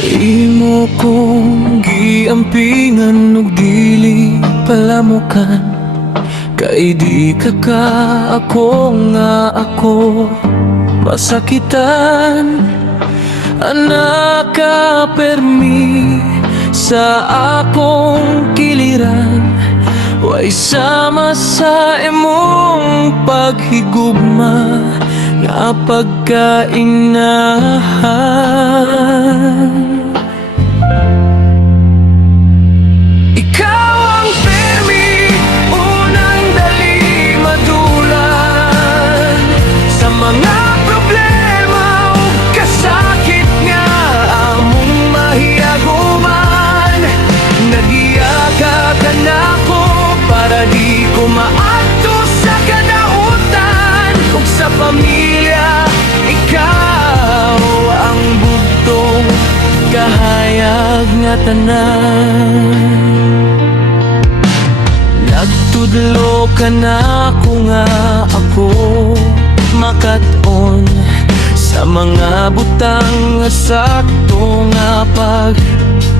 Imo kong giampingan ug dili palamukan, kay di ka ako nga ako masakitan. Anak ka permi sa akong kiliran, way sama sa imong paghigugma nga pagkainahan. Ikaw ang permi, unang dali madulan sa mga problema o kasakit nga among mahiyaguman. Nag-iyaka ka na ko para di ko maadto sa kadautan, ug sa pamilya ikaw ang bugtong kahayag nga tanan. Nagtudlo ka na ko nga ako makat-on sa mga butang nga sakto nga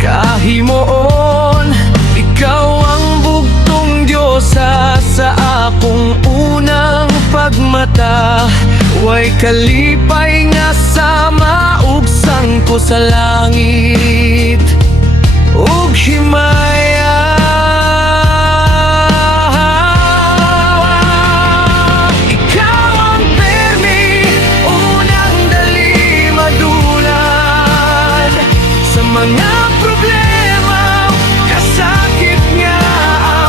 pagkahimuon. Ikaw ang bugtong Diyosa sa akong unang pagmata, way kalipay nga sama ug sangko sa langit ug himaya. Ikaw ang permi, unang dali madulan sa mga problema, kasakit nga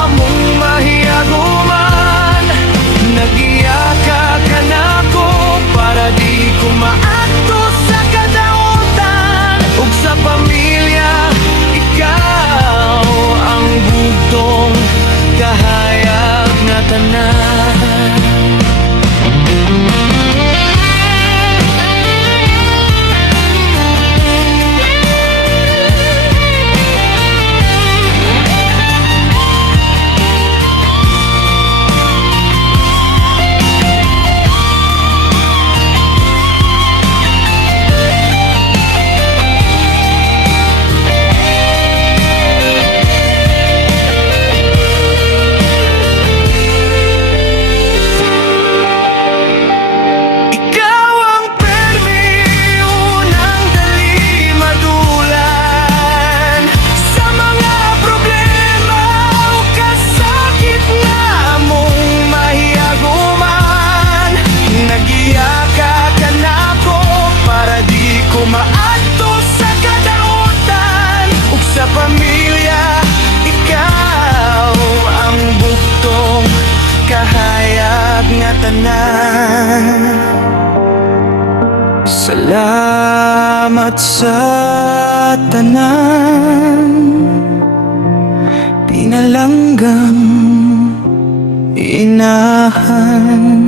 among mahiyaguman. Nag-iyaka ka na ko para di ko maadto sa kadautan, ug sa pamilya ikaw ang bugtong kahayag nga tanan. Maadto sa kadautan, ug sa pamilya ikaw ang bugtong kahayag nga tanan. Salamat sa tanan, pinalanggang inahan.